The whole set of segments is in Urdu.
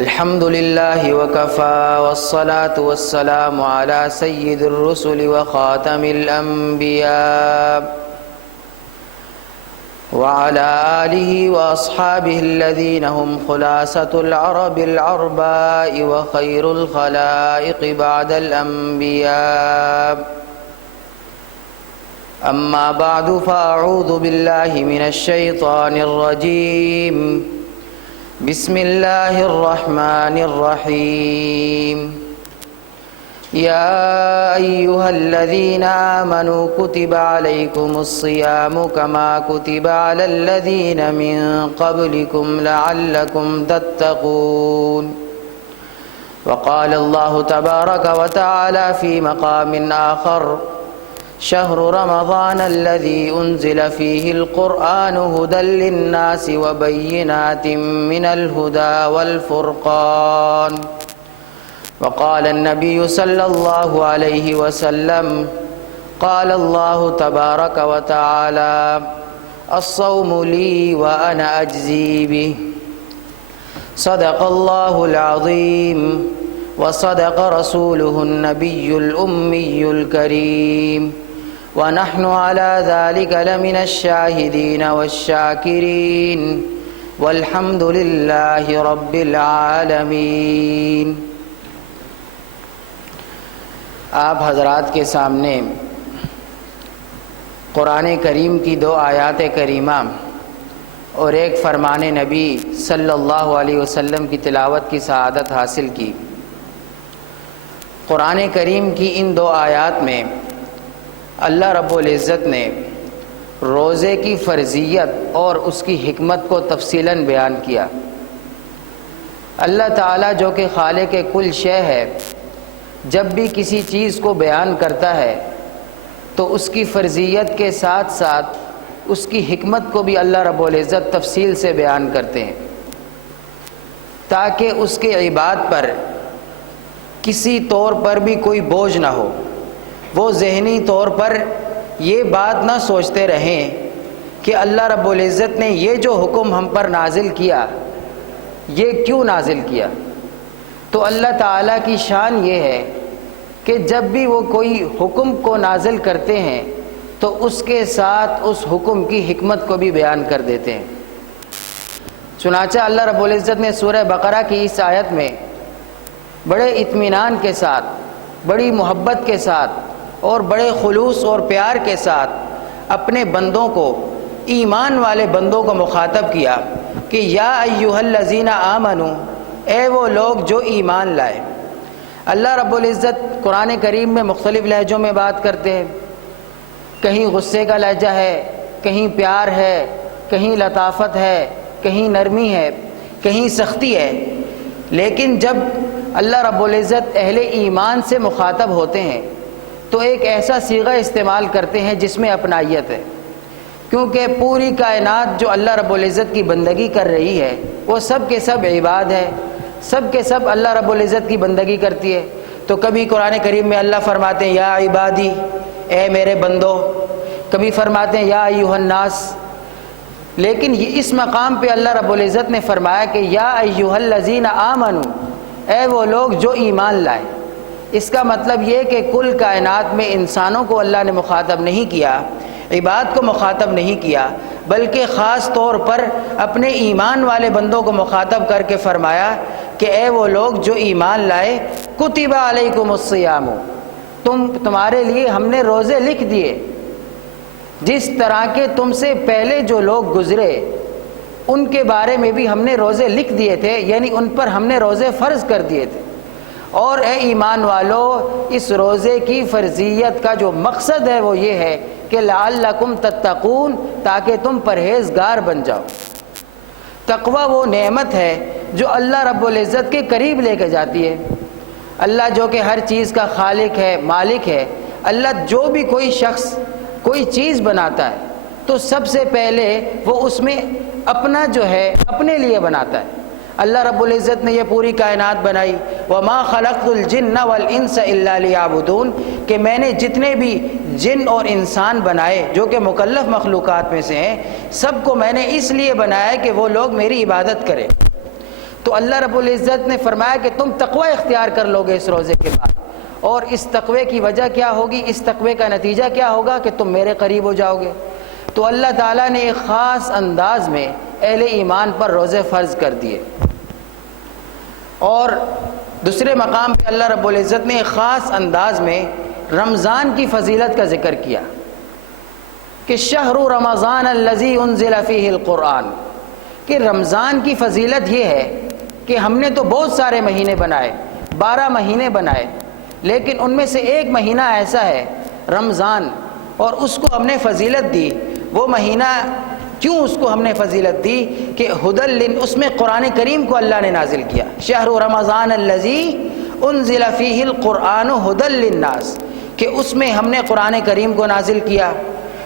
الحمد لله وكفى والصلاة والسلام على سيد الرسل وخاتم الأنبياء وعلى آله وأصحابه الذين هم خلاصة العرب العرباء وخير الخلائق بعد الأنبياء. أما بعد فأعوذ بالله من الشيطان الرجيم. بسم الله الرحمن الرحيم. يا أيها الذين آمنوا كتب عليكم الصيام كما كتب على الذين من قبلكم لعلكم تتقون. وقال الله تبارك وتعالى في مقام آخر: شهر رمضان الذي أنزل فيه القرآن هدى للناس وبينات من الهدى والفرقان. وقال النبي صلى الله عليه وسلم: قال الله تبارك وتعالى: الصوم لي وأنا أجزي به. صدق الله العظيم وصدق رسوله النبي الأمي الكريم، ونحن على ذلك لمن الشاهدين والشاكرين، والحمد لله رب العالمین۔ آپ حضرات کے سامنے قرآن کریم کی دو آیات کریمہ اور ایک فرمان نبی صلی اللہ علیہ وسلم کی تلاوت کی سعادت حاصل کی۔ قرآن کریم کی ان دو آیات میں اللہ رب العزت نے روزے کی فرضیت اور اس کی حکمت کو تفصیلاً بیان کیا۔ اللہ تعالیٰ جو کہ خالق کل شے ہے، جب بھی کسی چیز کو بیان کرتا ہے تو اس کی فرضیت کے ساتھ ساتھ اس کی حکمت کو بھی اللہ رب العزت تفصیل سے بیان کرتے ہیں، تاکہ اس کے عباد پر کسی طور پر بھی کوئی بوجھ نہ ہو، وہ ذہنی طور پر یہ بات نہ سوچتے رہیں کہ اللہ رب العزت نے یہ جو حکم ہم پر نازل کیا یہ کیوں نازل کیا۔ تو اللہ تعالیٰ کی شان یہ ہے کہ جب بھی وہ کوئی حکم کو نازل کرتے ہیں تو اس کے ساتھ اس حکم کی حکمت کو بھی بیان کر دیتے ہیں۔ چنانچہ اللہ رب العزت نے سورہ بقرہ کی اس آیت میں بڑے اطمینان کے ساتھ، بڑی محبت کے ساتھ اور بڑے خلوص اور پیار کے ساتھ اپنے بندوں کو، ایمان والے بندوں کو مخاطب کیا کہ یا ایھا الذین آمنوا، اے وہ لوگ جو ایمان لائے۔ اللہ رب العزت قرآن کریم میں مختلف لہجوں میں بات کرتے ہیں، کہیں غصے کا لہجہ ہے، کہیں پیار ہے، کہیں لطافت ہے، کہیں نرمی ہے، کہیں سختی ہے، لیکن جب اللہ رب العزت اہل ایمان سے مخاطب ہوتے ہیں تو ایک ایسا صیغہ استعمال کرتے ہیں جس میں اپنائیت ہے، کیونکہ پوری کائنات جو اللہ رب العزت کی بندگی کر رہی ہے وہ سب کے سب عباد ہے، سب کے سب اللہ رب العزت کی بندگی کرتی ہے۔ تو کبھی قرآن کریم میں اللہ فرماتے ہیں یا عبادی، اے میرے بندو، کبھی فرماتے ہیں یا ایھا الناس، لیکن اس مقام پہ اللہ رب العزت نے فرمایا کہ یا ایھا الذین آمنوا، اے وہ لوگ جو ایمان لائے۔ اس کا مطلب یہ کہ کل کائنات میں انسانوں کو اللہ نے مخاطب نہیں کیا، عباد کو مخاطب نہیں کیا، بلکہ خاص طور پر اپنے ایمان والے بندوں کو مخاطب کر کے فرمایا کہ اے وہ لوگ جو ایمان لائے، کتب علیکم الصیام، تمہارے لیے ہم نے روزے لکھ دیے، جس طرح کے تم سے پہلے جو لوگ گزرے ان کے بارے میں بھی ہم نے روزے لکھ دیے تھے، یعنی ان پر ہم نے روزے فرض کر دیے تھے۔ اور اے ایمان والو، اس روزے کی فرضیت کا جو مقصد ہے وہ یہ ہے کہ لعلکم تتقون، تاکہ تم پرہیزگار بن جاؤ۔ تقوی وہ نعمت ہے جو اللہ رب العزت کے قریب لے کے جاتی ہے۔ اللہ جو کہ ہر چیز کا خالق ہے، مالک ہے، اللہ جو بھی کوئی شخص کوئی چیز بناتا ہے تو سب سے پہلے وہ اس میں اپنا جو ہے اپنے لیے بناتا ہے۔ اللہ رب العزت نے یہ پوری کائنات بنائی، وَمَا خَلَقْتُ الْجِنَّ وَالْإِنسَ إِلَّا لِيَعْبُدُونَ، کہ میں نے جتنے بھی جن اور انسان بنائے جو کہ مکلف مخلوقات میں سے ہیں، سب کو میں نے اس لیے بنایا کہ وہ لوگ میری عبادت کریں۔ تو اللہ رب العزت نے فرمایا کہ تم تقوی اختیار کر لو گے اس روزے کے بعد، اور اس تقوی کی وجہ کیا ہوگی، اس تقوی کا نتیجہ کیا ہوگا کہ تم میرے قریب ہو جاؤ گے۔ تو اللہ تعالیٰ نے ایک خاص انداز میں اہل ایمان پر روزے فرض کر دیے، اور دوسرے مقام پہ اللہ رب العزت نے ایک خاص انداز میں رمضان کی فضیلت کا ذکر کیا کہ شہر رمضان الذی انزل فیہ القرآن، کہ رمضان کی فضیلت یہ ہے کہ ہم نے تو بہت سارے مہینے بنائے، 12 مہینے بنائے، لیکن ان میں سے ایک مہینہ ایسا ہے رمضان، اور اس کو ہم نے فضیلت دی۔ وہ مہینہ کیوں اس کو ہم نے فضیلت دی کہ اس میں قرآن کریم کو اللہ نے نازل کیا، شہر رمضان الذی انزل فیہ القرآن ھدی للناس، کہ اس میں ہم نے قرآن کریم کو نازل کیا،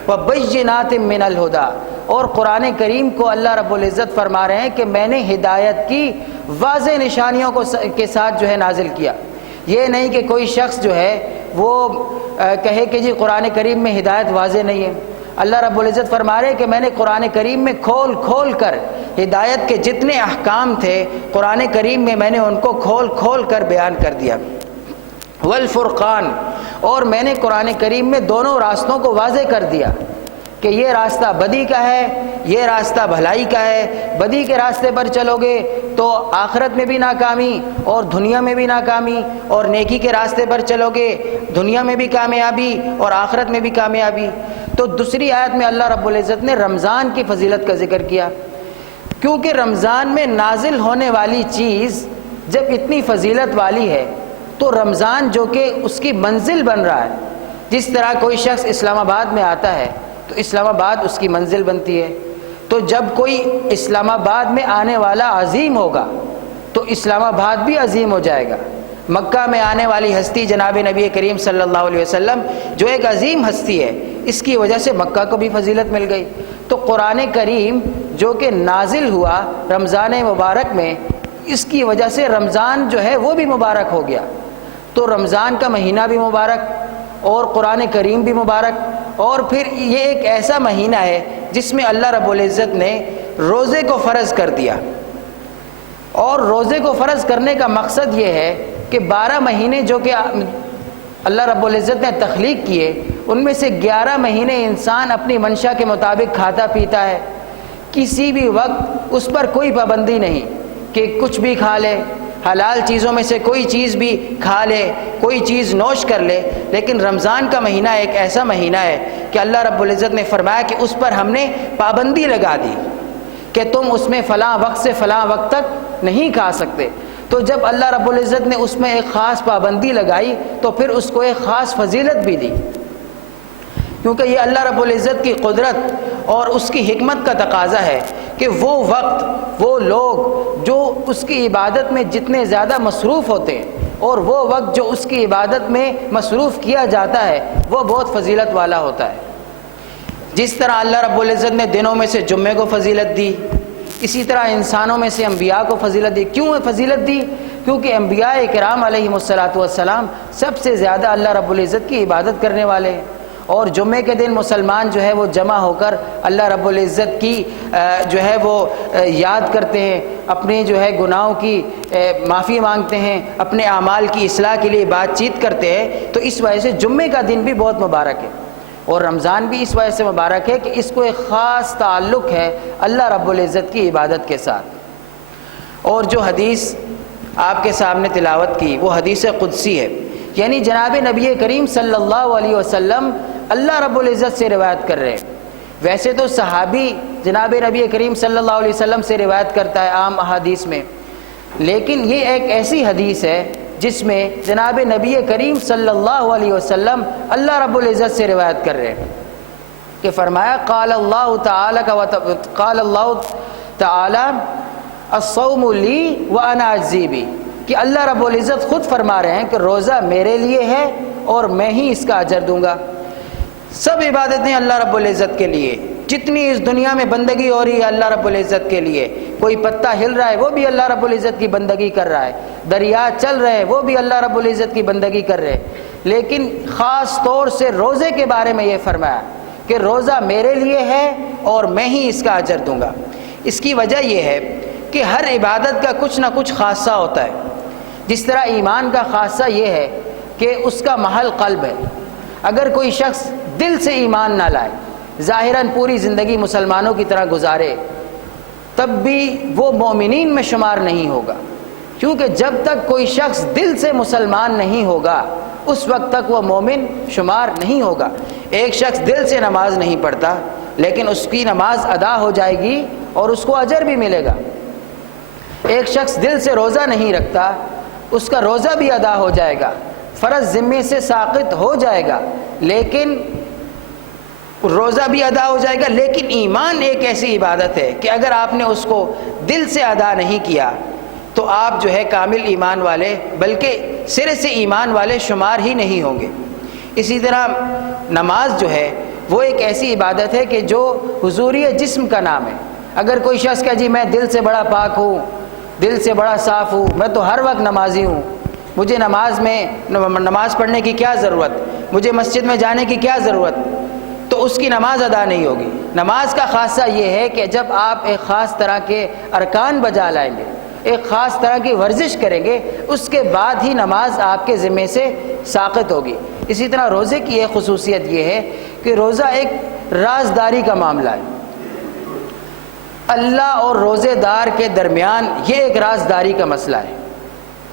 وبینات من الھدی، اور قرآن کریم کو اللہ رب العزت فرما رہے ہیں کہ میں نے ہدایت کی واضح نشانیوں کے ساتھ جو ہے نازل کیا۔ یہ نہیں کہ کوئی شخص جو ہے وہ کہے کہ جی قرآن کریم میں ہدایت واضح نہیں ہے۔ اللہ رب العزت فرما رہے ہیں کہ میں نے قرآن کریم میں کھول کھول کر ہدایت کے جتنے احکام تھے قرآن کریم میں نے ان کو کھول کھول کر بیان کر دیا۔ والفرقان، اور میں نے قرآن کریم میں دونوں راستوں کو واضح کر دیا کہ یہ راستہ بدی کا ہے، یہ راستہ بھلائی کا ہے۔ بدی کے راستے پر چلو گے تو آخرت میں بھی ناکامی اور دنیا میں بھی ناکامی، اور نیکی کے راستے پر چلو گے دنیا میں بھی کامیابی اور آخرت میں بھی کامیابی۔ تو دوسری آیت میں اللہ رب العزت نے رمضان کی فضیلت کا ذکر کیا، کیونکہ رمضان میں نازل ہونے والی چیز جب اتنی فضیلت والی ہے تو رمضان جو کہ اس کی منزل بن رہا ہے، جس طرح کوئی شخص اسلام آباد میں آتا ہے تو اسلام آباد اس کی منزل بنتی ہے، تو جب کوئی اسلام آباد میں آنے والا عظیم ہوگا تو اسلام آباد بھی عظیم ہو جائے گا۔ مکہ میں آنے والی ہستی جناب نبی کریم صلی اللہ علیہ وسلم جو ایک عظیم ہستی ہے، اس کی وجہ سے مکہ کو بھی فضیلت مل گئی۔ تو قرآن کریم جو کہ نازل ہوا رمضان مبارک میں، اس کی وجہ سے رمضان جو ہے وہ بھی مبارک ہو گیا۔ تو رمضان کا مہینہ بھی مبارک اور قرآن کریم بھی مبارک، اور پھر یہ ایک ایسا مہینہ ہے جس میں اللہ رب العزت نے روزے کو فرض کر دیا، اور روزے کو فرض کرنے کا مقصد یہ ہے کہ 12 مہینے جو کہ اللہ رب العزت نے تخلیق کیے، ان میں سے 11 مہینے انسان اپنی منشا کے مطابق کھاتا پیتا ہے، کسی بھی وقت اس پر کوئی پابندی نہیں کہ کچھ بھی کھا لے، حلال چیزوں میں سے کوئی چیز بھی کھا لے، کوئی چیز نوش کر لے۔ لیکن رمضان کا مہینہ ایک ایسا مہینہ ہے کہ اللہ رب العزت نے فرمایا کہ اس پر ہم نے پابندی لگا دی کہ تم اس میں فلاں وقت سے فلاں وقت تک نہیں کھا سکتے۔ تو جب اللہ رب العزت نے اس میں ایک خاص پابندی لگائی تو پھر اس کو ایک خاص فضیلت بھی دی، کیونکہ یہ اللہ رب العزت کی قدرت اور اس کی حکمت کا تقاضا ہے کہ وہ وقت، وہ لوگ جو اس کی عبادت میں جتنے زیادہ مصروف ہوتے ہیں، اور وہ وقت جو اس کی عبادت میں مصروف کیا جاتا ہے وہ بہت فضیلت والا ہوتا ہے۔ جس طرح اللہ رب العزت نے دنوں میں سے جمعے کو فضیلت دی، اسی طرح انسانوں میں سے انبیاء کو فضیلت دی۔ کیوں فضیلت دی؟ کیونکہ انبیاء کرام علیہم السلام سب سے زیادہ اللہ رب العزت کی عبادت کرنے والے ہیں، اور جمعے کے دن مسلمان جو ہے وہ جمع ہو کر اللہ رب العزت کی جو ہے وہ یاد کرتے ہیں، اپنے جو ہے گناہوں کی معافی مانگتے ہیں، اپنے اعمال کی اصلاح کے لیے بات چیت کرتے ہیں۔ تو اس وجہ سے جمعے کا دن بھی بہت مبارک ہے، اور رمضان بھی اس وجہ سے مبارک ہے کہ اس کو ایک خاص تعلق ہے اللہ رب العزت کی عبادت کے ساتھ۔ اور جو حدیث آپ کے سامنے تلاوت کی وہ حدیث قدسی ہے، یعنی جناب نبی کریم صلی اللہ علیہ وسلم اللہ رب العزت سے روایت کر رہے ہیں۔ ویسے تو صحابی جناب نبی کریم صلی اللہ علیہ وسلم سے روایت کرتا ہے عام احادیث میں، لیکن یہ ایک ایسی حدیث ہے جس میں جناب نبی کریم صلی اللہ علیہ وسلم اللہ رب العزت سے روایت کر رہے ہیں کہ فرمایا قال اللہ تعالی الصوم لی وانا اجزی بہ، کہ اللہ رب العزت خود فرما رہے ہیں کہ روزہ میرے لیے ہے اور میں ہی اس کا اجر دوں گا۔ سب عبادتیں اللہ رب العزت کے لیے، جتنی اس دنیا میں بندگی ہو رہی ہے اللہ رب العزت کے لیے، کوئی پتا ہل رہا ہے وہ بھی اللہ رب العزت کی بندگی کر رہا ہے، دریا چل رہے ہیں وہ بھی اللہ رب العزت کی بندگی کر رہے ہیں، لیکن خاص طور سے روزے کے بارے میں یہ فرمایا کہ روزہ میرے لیے ہے اور میں ہی اس کا اجر دوں گا۔ اس کی وجہ یہ ہے کہ ہر عبادت کا کچھ نہ کچھ خاصہ ہوتا ہے۔ جس طرح ایمان کا خاصہ یہ ہے کہ اس کا محل قلب ہے۔ اگر کوئی شخص دل سے ایمان نہ لائے، ظاہراً پوری زندگی مسلمانوں کی طرح گزارے، تب بھی وہ مومنین میں شمار نہیں ہوگا، کیونکہ جب تک کوئی شخص دل سے مسلمان نہیں ہوگا اس وقت تک وہ مومن شمار نہیں ہوگا۔ ایک شخص دل سے نماز نہیں پڑھتا لیکن اس کی نماز ادا ہو جائے گی اور اس کو اجر بھی ملے گا۔ ایک شخص دل سے روزہ نہیں رکھتا، اس کا روزہ بھی ادا ہو جائے گا، فرض ذمے سے ساقط ہو جائے گا، لیکن روزہ بھی ادا ہو جائے گا۔ لیکن ایمان ایک ایسی عبادت ہے کہ اگر آپ نے اس کو دل سے ادا نہیں کیا تو آپ جو ہے کامل ایمان والے بلکہ سرے سے ایمان والے شمار ہی نہیں ہوں گے۔ اسی طرح نماز جو ہے وہ ایک ایسی عبادت ہے کہ جو حضوری جسم کا نام ہے۔ اگر کوئی شخص کہ جی میں دل سے بڑا پاک ہوں، دل سے بڑا صاف ہوں، میں تو ہر وقت نمازی ہوں، مجھے نماز پڑھنے کی کیا ضرورت، مجھے مسجد میں جانے کی کیا ضرورت، تو اس کی نماز ادا نہیں ہوگی۔ نماز کا خاصہ یہ ہے کہ جب آپ ایک خاص طرح کے ارکان بجا لائیں گے، ایک خاص طرح کی ورزش کریں گے، اس کے بعد ہی نماز آپ کے ذمے سے ساقط ہوگی۔ اسی طرح روزے کی ایک خصوصیت یہ ہے کہ روزہ ایک رازداری کا معاملہ ہے۔ اللہ اور روزے دار کے درمیان یہ ایک رازداری کا مسئلہ ہے۔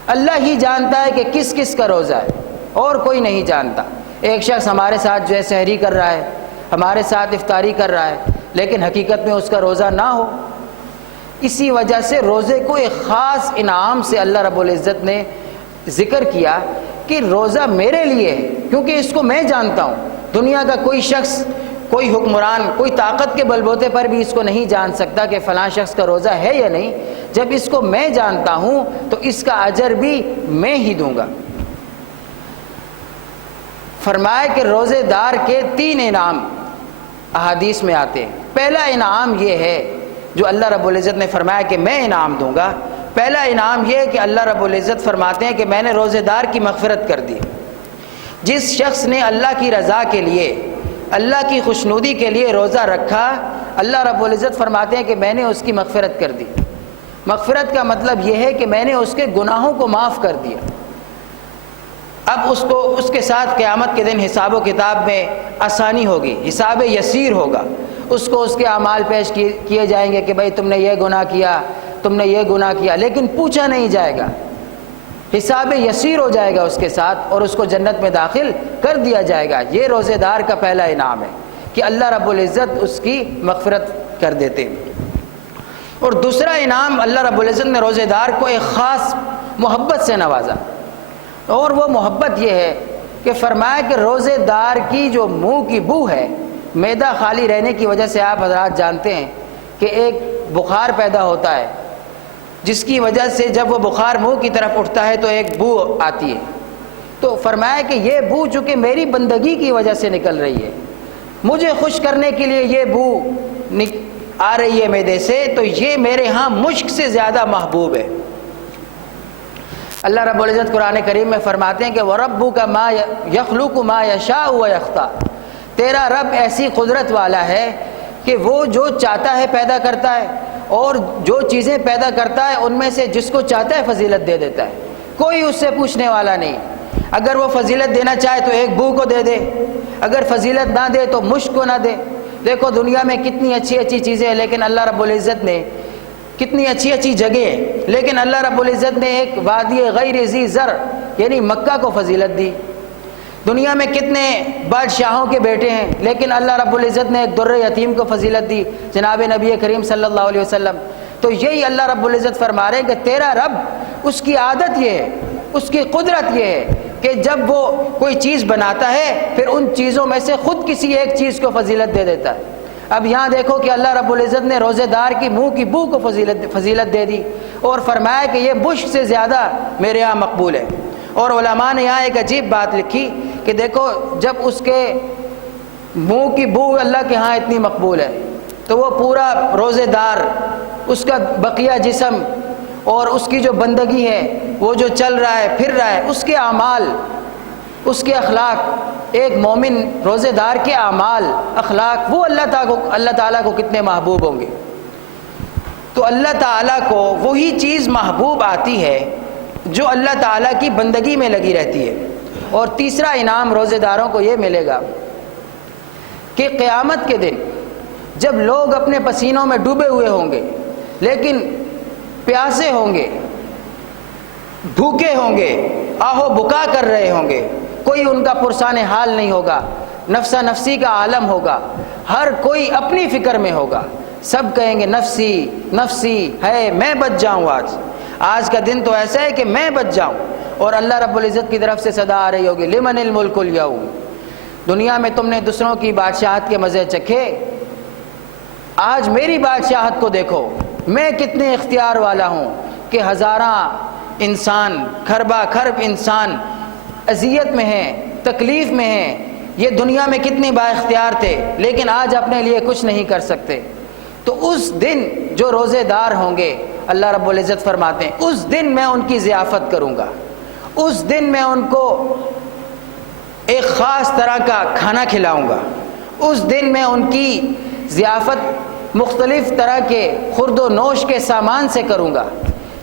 اللہ ہی جانتا ہے کہ کس کس کا روزہ ہے، اور کوئی نہیں جانتا۔ ایک شخص ہمارے ساتھ جو ہے سحری کر رہا ہے، ہمارے ساتھ افطاری کر رہا ہے، لیکن حقیقت میں اس کا روزہ نہ ہو۔ اسی وجہ سے روزے کو ایک خاص انعام سے اللہ رب العزت نے ذکر کیا کہ روزہ میرے لیے ہے، کیونکہ اس کو میں جانتا ہوں۔ دنیا کا کوئی شخص، کوئی حکمران، کوئی طاقت کے بل بوتے پر بھی اس کو نہیں جان سکتا کہ فلاں شخص کا روزہ ہے یا نہیں۔ جب اس کو میں جانتا ہوں تو اس کا اجر بھی میں ہی دوں گا۔ فرمایا کہ روزے دار کے 3 انعام احادیث میں آتے ہیں۔ پہلا انعام یہ ہے جو اللہ رب العزت نے فرمایا کہ میں انعام دوں گا۔ پہلا انعام یہ ہے کہ اللہ رب العزت فرماتے ہیں کہ میں نے روزے دار کی مغفرت کر دی۔ جس شخص نے اللہ کی رضا کے لیے، اللہ کی خوشنودی کے لیے روزہ رکھا، اللہ رب العزت فرماتے ہیں کہ میں نے اس کی مغفرت کر دی۔ مغفرت کا مطلب یہ ہے کہ میں نے اس کے گناہوں کو معاف کر دیا۔ اب اس کے ساتھ قیامت کے دن حساب و کتاب میں آسانی ہوگی، حساب یسیر ہوگا۔ اس کو اس کے اعمال پیش کیے جائیں گے کہ بھائی تم نے یہ گناہ کیا، تم نے یہ گناہ کیا، لیکن پوچھا نہیں جائے گا۔ حساب یسیر ہو جائے گا اس کے ساتھ اور اس کو جنت میں داخل کر دیا جائے گا۔ یہ روزے دار کا پہلا انعام ہے کہ اللہ رب العزت اس کی مغفرت کر دیتے ہیں۔ اور دوسرا انعام، اللہ رب العزت نے روزے دار کو ایک خاص محبت سے نوازا، اور وہ محبت یہ ہے کہ فرمایا کہ روزے دار کی جو منہ کی بو ہے، معدہ خالی رہنے کی وجہ سے آپ حضرات جانتے ہیں کہ ایک بخار پیدا ہوتا ہے، جس کی وجہ سے جب وہ بخار منہ کی طرف اٹھتا ہے تو ایک بو آتی ہے۔ تو فرمایا کہ یہ بو چونکہ میری بندگی کی وجہ سے نکل رہی ہے، مجھے خوش کرنے کے لیے یہ بو آ رہی ہے معدے سے، تو یہ میرے ہاں مشک سے زیادہ محبوب ہے۔ اللہ رب العزت قرآن کریم میں فرماتے ہیں کہ وَرَبُّكَ مَا يَخْلُقُ مَا يَشَاءُ وَيَخْتَارُ، تیرا رب ایسی قدرت والا ہے کہ وہ جو چاہتا ہے پیدا کرتا ہے، اور جو چیزیں پیدا کرتا ہے ان میں سے جس کو چاہتا ہے فضیلت دے دیتا ہے، کوئی اس سے پوچھنے والا نہیں۔ اگر وہ فضیلت دینا چاہے تو ایک بو کو دے دے، اگر فضیلت نہ دے تو مشک کو نہ دے۔ دیکھو دنیا میں کتنی اچھی اچھی چیزیں ہیں، لیکن اللہ رب العزت نے کتنی اچھی اچھی جگہیں ہیں، لیکن اللہ رب العزت نے ایک وادی غیر ذی زر یعنی مکہ کو فضیلت دی۔ دنیا میں کتنے بادشاہوں کے بیٹے ہیں، لیکن اللہ رب العزت نے ایک در یتیم کو فضیلت دی، جناب نبی کریم صلی اللہ علیہ وسلم۔ تو یہی اللہ رب العزت فرما رہے ہیں کہ تیرا رب، اس کی عادت یہ ہے، اس کی قدرت یہ ہے کہ جب وہ کوئی چیز بناتا ہے پھر ان چیزوں میں سے خود کسی ایک چیز کو فضیلت دے دیتا ہے۔ اب یہاں دیکھو کہ اللہ رب العزت نے روزے دار کی منہ کی بو کو فضیلت دے دی، اور فرمایا کہ یہ مشک سے زیادہ میرے ہاں مقبول ہے۔ اور علماء نے یہاں ایک عجیب بات لکھی کہ دیکھو جب اس کے منہ کی بو اللہ کے ہاں اتنی مقبول ہے تو وہ پورا روزے دار، اس کا بقیہ جسم اور اس کی جو بندگی ہے، وہ جو چل رہا ہے پھر رہا ہے، اس کے اعمال، اس کے اخلاق، ایک مومن روزے دار کے اعمال اخلاق وہ اللہ تعالیٰ کو کتنے محبوب ہوں گے۔ تو اللہ تعالیٰ کو وہی چیز محبوب آتی ہے جو اللہ تعالیٰ کی بندگی میں لگی رہتی ہے۔ اور تیسرا انعام روزے داروں کو یہ ملے گا کہ قیامت کے دن جب لوگ اپنے پسینوں میں ڈوبے ہوئے ہوں گے، لیکن پیاسے ہوں گے، بھوکے ہوں گے، آہو بکا کر رہے ہوں گے، کوئی ان کا پرسان حال نہیں ہوگا، نفسا نفسی کا عالم ہوگا، ہر کوئی اپنی فکر میں ہوگا، سب کہیں گے نفسی نفسی ہے، میں بچ جاؤں۔ آج کا دن تو ایسا ہے کہ میں بچ جاؤں، اور اللہ رب العزت کی طرف سے صدا آ رہی ہوگی لمن الملک اليوم، دنیا میں تم نے دوسروں کی بادشاہت کے مزے چکھے، آج میری بادشاہت کو دیکھو، میں کتنے اختیار والا ہوں کہ ہزاراں انسان، کھربا کھرب انسان اذیت میں ہیں، تکلیف میں ہیں، یہ دنیا میں کتنے با اختیار تھے لیکن آج اپنے لیے کچھ نہیں کر سکتے۔ تو اس دن جو روزے دار ہوں گے، اللہ رب العزت فرماتے ہیں اس دن میں ان کی ضیافت کروں گا، اس دن میں ان کو ایک خاص طرح کا کھانا کھلاؤں گا، اس دن میں ان کی ضیافت مختلف طرح کے خورد و نوش کے سامان سے کروں گا۔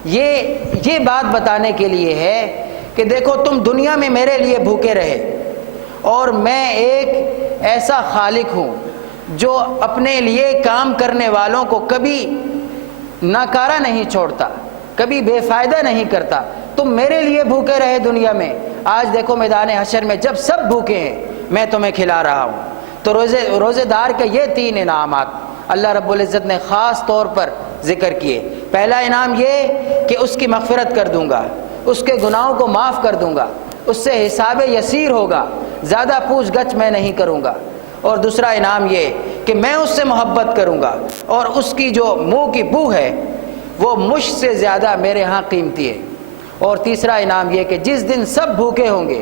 یہ بات بتانے کے لیے ہے کہ دیکھو تم دنیا میں میرے لیے بھوکے رہے، اور میں ایک ایسا خالق ہوں جو اپنے لیے کام کرنے والوں کو کبھی ناکارہ نہیں چھوڑتا، کبھی بے فائدہ نہیں کرتا۔ تم میرے لیے بھوکے رہے دنیا میں، آج دیکھو میدان حشر میں جب سب بھوکے ہیں میں تمہیں کھلا رہا ہوں۔ تو روزے دار کے یہ تین انعامات اللہ رب العزت نے خاص طور پر ذکر کیے۔ پہلا انعام یہ کہ اس کی مغفرت کر دوں گا، اس کے گناہوں کو معاف کر دوں گا، اس سے حساب یسیر ہوگا، زیادہ پوچھ گچھ میں نہیں کروں گا۔ اور دوسرا انعام یہ کہ میں اس سے محبت کروں گا، اور اس کی جو منہ کی بو ہے وہ مجھ سے زیادہ میرے ہاں قیمتی ہے۔ اور تیسرا انعام یہ کہ جس دن سب بھوکے ہوں گے،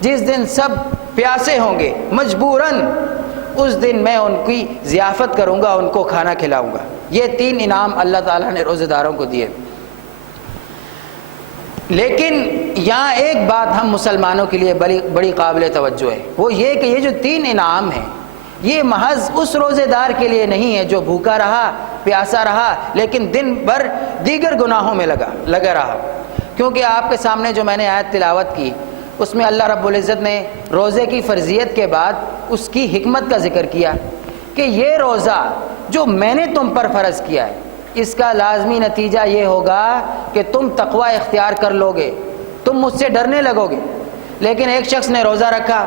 جس دن سب پیاسے ہوں گے مجبوراً، اس دن میں ان کی ضیافت کروں گا، ان کو کھانا کھلاؤں گا۔ یہ تین انعام اللہ تعالیٰ نے روزے داروں کو دیے۔ لیکن یہاں ایک بات ہم مسلمانوں کے لیے بڑی قابل توجہ ہے، وہ یہ کہ یہ جو تین انعام ہیں یہ محض اس روزے دار کے لیے نہیں ہے جو بھوکا رہا، پیاسا رہا، لیکن دن بھر دیگر گناہوں میں لگا رہا۔ کیونکہ آپ کے سامنے جو میں نے آیت تلاوت کی اس میں اللہ رب العزت نے روزے کی فرضیت کے بعد اس کی حکمت کا ذکر کیا کہ یہ روزہ جو میں نے تم پر فرض کیا ہے اس کا لازمی نتیجہ یہ ہوگا کہ تم تقوی اختیار کر لو گے، تم مجھ سے ڈرنے لگو گے۔ لیکن ایک شخص نے روزہ رکھا،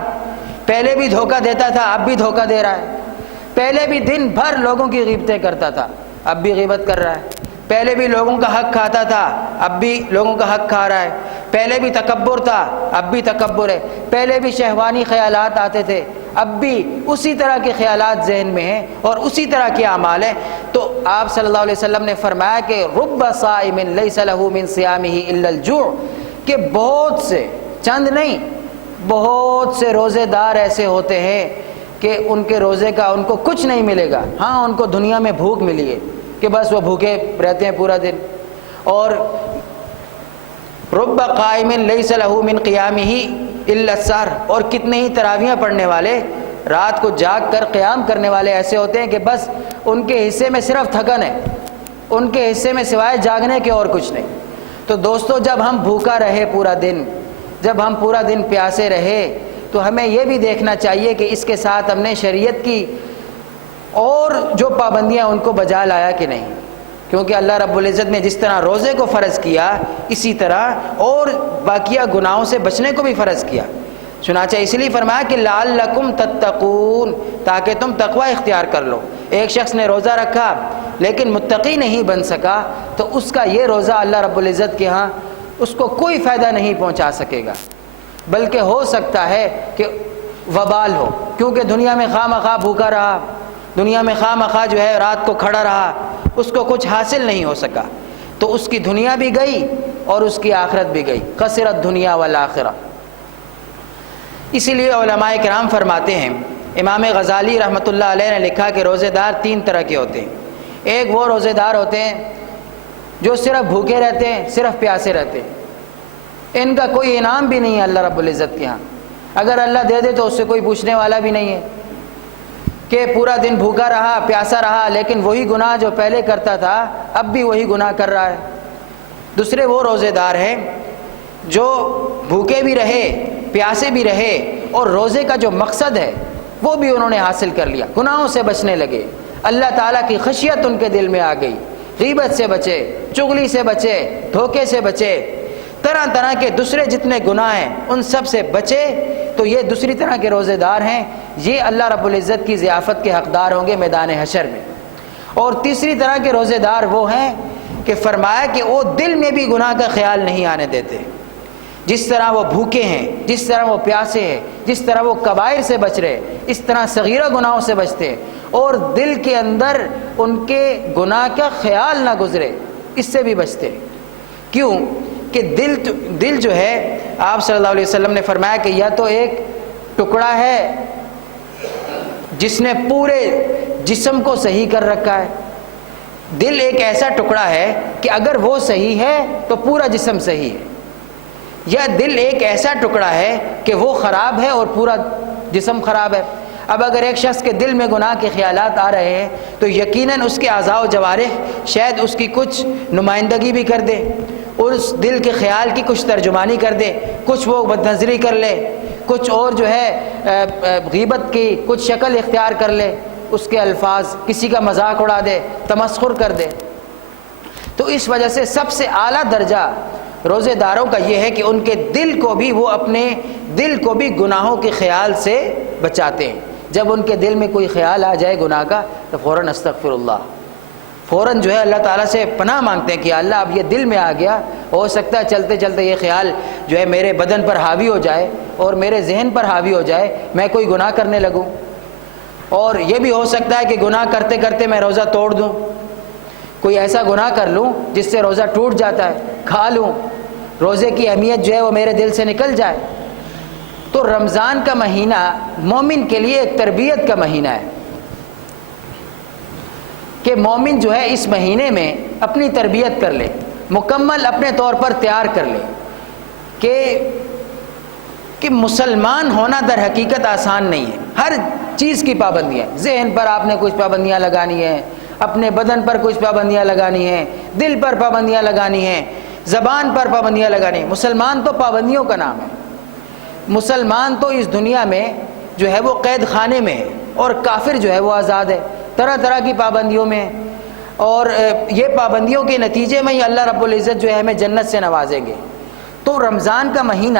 پہلے بھی دھوکہ دیتا تھا، اب بھی دھوکہ دے رہا ہے، پہلے بھی دن بھر لوگوں کی غیبتیں کرتا تھا، اب بھی غیبت کر رہا ہے، پہلے بھی لوگوں کا حق کھاتا تھا، اب بھی لوگوں کا حق کھا رہا ہے، پہلے بھی تکبر تھا، اب بھی تکبر ہے، پہلے بھی شہوانی خیالات آتے تھے، اب بھی اسی طرح کے خیالات ذہن میں ہیں اور اسی طرح کے اعمال ہیں۔ تو آپ صلی اللہ علیہ وسلم نے فرمایا کہ رب صائم لیس لہ من صیامہ الا الجوع، کہ بہت سے، چند نہیں، بہت سے روزے دار ایسے ہوتے ہیں کہ ان کے روزے کا ان کو کچھ نہیں ملے گا، ہاں ان کو دنیا میں بھوک ملی ہے کہ بس وہ بھوکے رہتے ہیں پورا دن۔ اور رب قائم لیس لہ من قیامہ الا السحر، اور کتنے ہی تراویحیں پڑھنے والے، رات کو جاگ کر قیام کرنے والے ایسے ہوتے ہیں کہ بس ان کے حصے میں صرف تھکن ہے، ان کے حصے میں سوائے جاگنے کے اور کچھ نہیں۔ تو دوستو جب ہم بھوکا رہے پورا دن، جب ہم پورا دن پیاسے رہے تو ہمیں یہ بھی دیکھنا چاہیے کہ اس کے ساتھ ہم نے شریعت کی اور جو پابندیاں ان کو بجا لایا کہ نہیں، کیونکہ اللہ رب العزت نے جس طرح روزے کو فرض کیا اسی طرح اور باقیہ گناہوں سے بچنے کو بھی فرض کیا۔ چنانچہ اس لیے فرمایا کہ لعلکم تتقون، تاکہ تم تقوی اختیار کر لو۔ ایک شخص نے روزہ رکھا لیکن متقی نہیں بن سکا تو اس کا یہ روزہ اللہ رب العزت کے ہاں اس کو کوئی فائدہ نہیں پہنچا سکے گا، بلکہ ہو سکتا ہے کہ وبال ہو، کیونکہ دنیا میں خواہ مخواہ بھوکا رہا، دنیا میں خواہ مخواہ جو ہے رات کو کھڑا رہا، اس کو کچھ حاصل نہیں ہو سکا، تو اس کی دنیا بھی گئی اور اس کی آخرت بھی گئی، خسرت دنیا والآخرہ۔ اسی لیے علماء کرام فرماتے ہیں، امام غزالی رحمۃ اللہ علیہ نے لکھا کہ روزے دار تین طرح کے ہوتے ہیں۔ ایک وہ روزے دار ہوتے ہیں جو صرف بھوکے رہتے ہیں، صرف پیاسے رہتے ہیں، ان کا کوئی انعام بھی نہیں ہے اللہ رب العزت کے ہاں، اگر اللہ دے دے تو اس سے کوئی پوچھنے والا بھی نہیں ہے۔ کہ پورا دن بھوکا رہا پیاسا رہا لیکن وہی گناہ جو پہلے کرتا تھا اب بھی وہی گناہ کر رہا ہے۔ دوسرے وہ روزے دار ہیں جو بھوکے بھی رہے پیاسے بھی رہے اور روزے کا جو مقصد ہے وہ بھی انہوں نے حاصل کر لیا، گناہوں سے بچنے لگے، اللہ تعالیٰ کی خشیت ان کے دل میں آ گئی، غیبت سے بچے، چغلی سے بچے، دھوکے سے بچے، طرح طرح کے دوسرے جتنے گناہ ہیں ان سب سے بچے، تو یہ دوسری طرح کے روزے دار ہیں، یہ اللہ رب العزت کی ضیافت کے حقدار ہوں گے میدان حشر میں۔ اور تیسری طرح کے روزے دار وہ ہیں کہ فرمایا کہ وہ دل میں بھی گناہ کا خیال نہیں آنے دیتے، جس طرح وہ بھوکے ہیں، جس طرح وہ پیاسے ہیں، جس طرح وہ کبائر سے بچ رہے، اس طرح صغیرہ گناہوں سے بچتے اور دل کے اندر ان کے گناہ کا خیال نہ گزرے، اس سے بھی بچتے۔ کیوں کہ دل جو ہے، آپ صلی اللہ علیہ وسلم نے فرمایا کہ یا تو ایک ٹکڑا ہے جس نے پورے جسم کو صحیح کر رکھا ہے، دل ایک ایسا ٹکڑا ہے کہ اگر وہ صحیح ہے تو پورا جسم صحیح ہے، یا دل ایک ایسا ٹکڑا ہے کہ وہ خراب ہے اور پورا جسم خراب ہے۔ اب اگر ایک شخص کے دل میں گناہ کے خیالات آ رہے ہیں تو یقیناً اس کے اعضاء و جوارح شاید اس کی کچھ نمائندگی بھی کر دے اور اس دل کے خیال کی کچھ ترجمانی کر دے، کچھ وہ بد نظری کر لے، کچھ اور جو ہے غیبت کی کچھ شکل اختیار کر لے، اس کے الفاظ، کسی کا مذاق اڑا دے، تمسخر کر دے۔ تو اس وجہ سے سب سے اعلیٰ درجہ روزے داروں کا یہ ہے کہ ان کے دل کو بھی وہ اپنے دل کو بھی گناہوں کے خیال سے بچاتے ہیں۔ جب ان کے دل میں کوئی خیال آ جائے گناہ کا تو فوراً استغفر اللہ، فوراً جو ہے اللہ تعالیٰ سے پناہ مانگتے ہیں کہ اللہ اب یہ دل میں آ گیا، ہو سکتا ہے چلتے چلتے یہ خیال جو ہے میرے بدن پر حاوی ہو جائے اور میرے ذہن پر حاوی ہو جائے، میں کوئی گناہ کرنے لگوں، اور یہ بھی ہو سکتا ہے کہ گناہ کرتے کرتے میں روزہ توڑ دوں، کوئی ایسا گناہ کر لوں جس سے روزہ ٹوٹ جاتا ہے، کھا لوں، روزے کی اہمیت جو ہے وہ میرے دل سے نکل جائے۔ تو رمضان کا مہینہ مومن کے لیے ایک تربیت کا مہینہ ہے کہ مومن جو ہے اس مہینے میں اپنی تربیت کر لے، مکمل اپنے طور پر تیار کر لے کہ مسلمان ہونا در حقیقت آسان نہیں ہے، ہر چیز کی پابندیاں، ذہن پر آپ نے کچھ پابندیاں لگانی ہیں، اپنے بدن پر کچھ پابندیاں لگانی ہیں، دل پر پابندیاں لگانی ہیں، زبان پر پابندیاں لگانی ہیں۔ مسلمان تو پابندیوں کا نام ہے، مسلمان تو اس دنیا میں جو ہے وہ قید خانے میں ہے، اور کافر جو ہے وہ آزاد ہے، طرح طرح کی پابندیوں میں، اور یہ پابندیوں کے نتیجے میں ہی اللہ رب العزت جو ہے ہمیں جنت سے نوازیں گے۔ تو رمضان کا مہینہ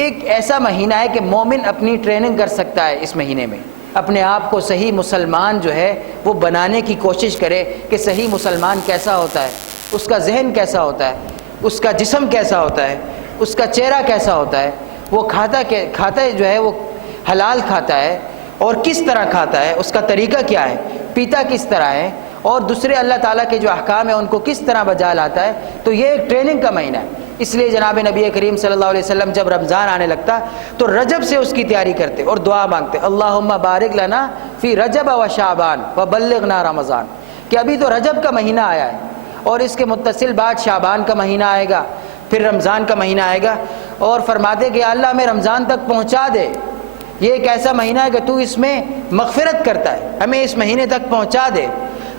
ایک ایسا مہینہ ہے کہ مومن اپنی ٹریننگ کر سکتا ہے، اس مہینے میں اپنے آپ کو صحیح مسلمان جو ہے وہ بنانے کی کوشش کرے کہ صحیح مسلمان کیسا ہوتا ہے، اس کا ذہن کیسا ہوتا ہے، اس کا جسم کیسا ہوتا ہے، اس کا چہرہ کیسا ہوتا ہے، وہ کھاتا ہے جو ہے وہ حلال کھاتا ہے اور کس طرح کھاتا ہے، اس کا طریقہ کیا ہے، پیتا کس طرح ہے، اور دوسرے اللہ تعالیٰ کے جو احکام ہیں ان کو کس طرح بجا لاتا ہے۔ تو یہ ایک ٹریننگ کا مہینہ ہے، اس لیے جناب نبی کریم صلی اللہ علیہ وسلم جب رمضان آنے لگتا تو رجب سے اس کی تیاری کرتے اور دعا مانگتے، اللہم بارک لنا فی رجب و شعبان وبلغنا رمضان، کہ ابھی تو رجب کا مہینہ آیا ہے اور اس کے متصل بعد شعبان کا مہینہ آئے گا، پھر رمضان کا مہینہ آئے گا، اور فرماتے کہ اللہ ہمیں رمضان تک پہنچا دے، یہ ایک ایسا مہینہ ہے کہ تو اس میں مغفرت کرتا ہے، ہمیں اس مہینے تک پہنچا دے۔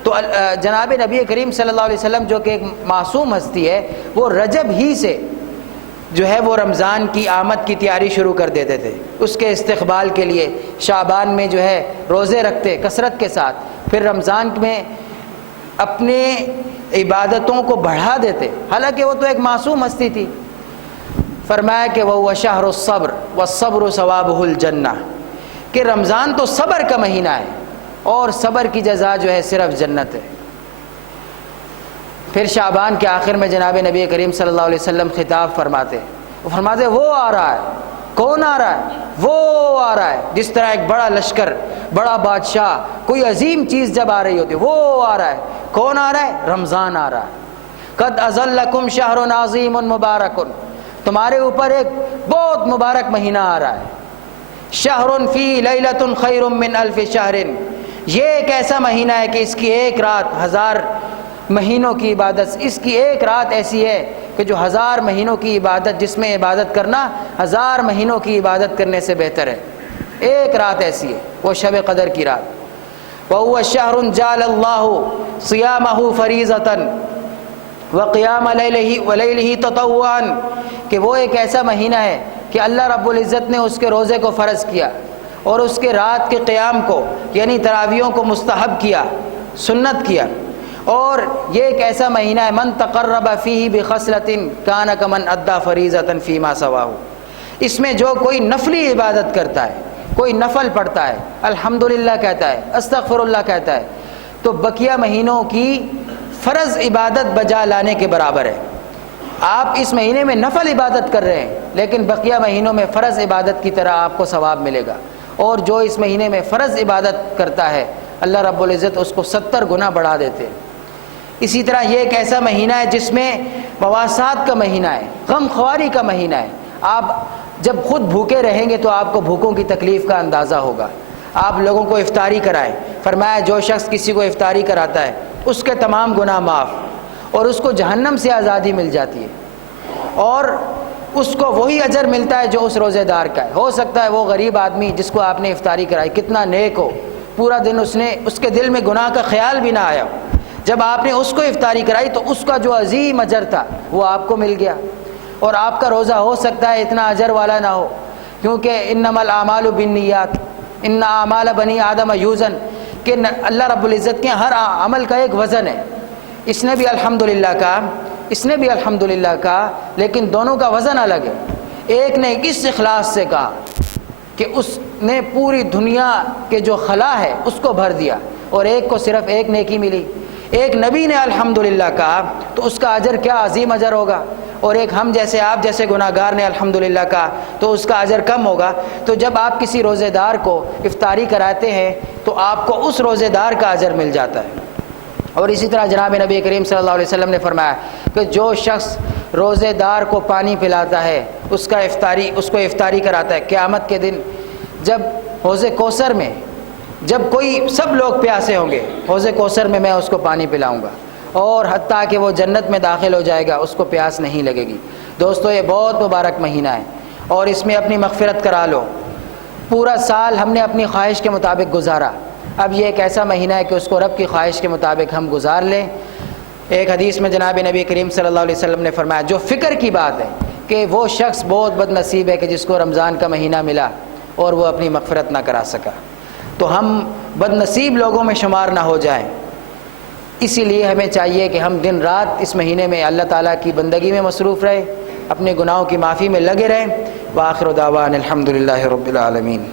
تو جناب نبی کریم صلی اللہ علیہ وسلم جو کہ ایک معصوم ہستی ہے، وہ رجب ہی سے جو ہے وہ رمضان کی آمد کی تیاری شروع کر دیتے تھے، اس کے استقبال کے لیے شعبان میں جو ہے روزے رکھتے کثرت کے ساتھ، پھر رمضان میں اپنے عبادتوں کو بڑھا دیتے، حالانکہ وہ تو ایک معصوم ہستی تھی۔ فرمایا کہ وہ شہر الصبر والصبر ثوابہ الجنہ، کہ رمضان تو صبر کا مہینہ ہے اور صبر کی جزا جو ہے صرف جنت ہے۔ پھر شعبان کے آخر میں جناب نبی کریم صلی اللہ علیہ وسلم خطاب فرماتے، وہ فرماتے وہ آ رہا ہے، کون آ رہا ہے؟ وہ آ رہا ہے، جس طرح ایک بڑا لشکر، بڑا بادشاہ، کوئی عظیم چیز جب آ رہی ہوتی، وہ آ رہا ہے۔ کون آ رہا ہے؟ رمضان آ رہا ہے۔ قد اظلکم شہر عظیم مبارک، تمہارے اوپر ایک بہت مبارک مہینہ آ رہا ہے۔ شہر فی لیلۃ خیر من الف شہر، یہ ایک ایسا مہینہ ہے کہ اس کی ایک رات 1000 مہینوں کی عبادت، اس کی ایک رات ایسی ہے کہ جو 1000 مہینوں کی عبادت، جس میں عبادت کرنا 1000 مہینوں کی عبادت کرنے سے بہتر ہے۔ ایک رات ایسی ہے، وہ شب قدر کی رات۔ وَهُوَ شَهْرٌ جَعَلَ اللَّهُ صِيَامَهُ فَرِيضَةً وَقِيَامَ لَيْلِهِ تَطَوُّعًا، کہ وہ ایک ایسا مہینہ ہے کہ اللہ رب العزت نے اس کے روزے کو فرض کیا اور اس کے رات کے قیام کو یعنی تراویحوں کو مستحب کیا، سنت کیا۔ اور یہ ایک ایسا مہینہ ہے من تقرب فیہ بخصلۃ کان کمن ادی فریضۃ فیما سواہ، اس میں جو کوئی نفلی عبادت کرتا ہے، کوئی نفل پڑھتا ہے، الحمدللہ کہتا ہے، استغفر اللہ کہتا ہے، تو بقیہ مہینوں کی فرض عبادت بجا لانے کے برابر ہے۔ آپ اس مہینے میں نفل عبادت کر رہے ہیں لیکن بقیہ مہینوں میں فرض عبادت کی طرح آپ کو ثواب ملے گا، اور جو اس مہینے میں فرض عبادت کرتا ہے اللہ رب العزت اس کو 70 گنا بڑھا دیتے ہیں۔ اسی طرح یہ ایک ایسا مہینہ ہے جس میں مواسات کا مہینہ ہے، غم خواری کا مہینہ ہے۔ آپ جب خود بھوکے رہیں گے تو آپ کو بھوکوں کی تکلیف کا اندازہ ہوگا۔ آپ لوگوں کو افطاری کرائیں، فرمایا جو شخص کسی کو افطاری کراتا ہے اس کے تمام گناہ معاف، اور اس کو جہنم سے آزادی مل جاتی ہے، اور اس کو وہی اجر ملتا ہے جو اس روزے دار کا ہے۔ ہو سکتا ہے وہ غریب آدمی جس کو آپ نے افطاری کرائی کتنا نیک ہو، پورا دن اس کے دل میں گناہ کا خیال بھی نہ آیا، جب آپ نے اس کو افطاری کرائی تو اس کا جو عظیم اجر تھا وہ آپ کو مل گیا، اور آپ کا روزہ ہو سکتا ہے اتنا اجر والا نہ ہو، کیونکہ انما الاعمال بالنیات ان اعمال بنی آدم یوزن، کہ اللہ رب العزت کے ہر عمل کا ایک وزن ہے۔ اس نے بھی الحمدللہ کہا، اس نے بھی الحمدللہ کہا، لیکن دونوں کا وزن الگ ہے۔ ایک نے اس اخلاص سے کہا کہ اس نے پوری دنیا کے جو خلا ہے اس کو بھر دیا، اور ایک کو صرف ایک نیکی ملی۔ ایک نبی نے الحمدللہ کہا تو اس کا اجر کیا عظیم اجر ہوگا، اور ایک ہم جیسے آپ جیسے گناہ گار نے الحمدللہ کہا تو اس کا اجر کم ہوگا۔ تو جب آپ کسی روزے دار کو افطاری کراتے ہیں تو آپ کو اس روزے دار کا اجر مل جاتا ہے۔ اور اسی طرح جناب نبی کریم صلی اللہ علیہ وسلم نے فرمایا کہ جو شخص روزے دار کو پانی پلاتا ہے اس کو افطاری کراتا ہے، قیامت کے دن جب حوض کوثر میں جب سب لوگ پیاسے ہوں گے، حوض کوثر میں اس کو پانی پلاؤں گا، اور حتیٰ کہ وہ جنت میں داخل ہو جائے گا اس کو پیاس نہیں لگے گی۔ دوستو یہ بہت مبارک مہینہ ہے، اور اس میں اپنی مغفرت کرا لو۔ پورا سال ہم نے اپنی خواہش کے مطابق گزارا، اب یہ ایک ایسا مہینہ ہے کہ اس کو رب کی خواہش کے مطابق ہم گزار لیں۔ ایک حدیث میں جناب نبی کریم صلی اللہ علیہ وسلم نے فرمایا، جو فکر کی بات ہے کہ وہ شخص بہت بد نصیب ہے کہ جس کو رمضان کا مہینہ ملا اور وہ اپنی مغفرت نہ کرا سکا، تو ہم بد نصیب لوگوں میں شمار نہ ہو جائیں۔ اسی لیے ہمیں چاہیے کہ ہم دن رات اس مہینے میں اللہ تعالیٰ کی بندگی میں مصروف رہیں، اپنے گناہوں کی معافی میں لگے رہیں۔ وآخر دعوانا الحمدللہ رب العالمین۔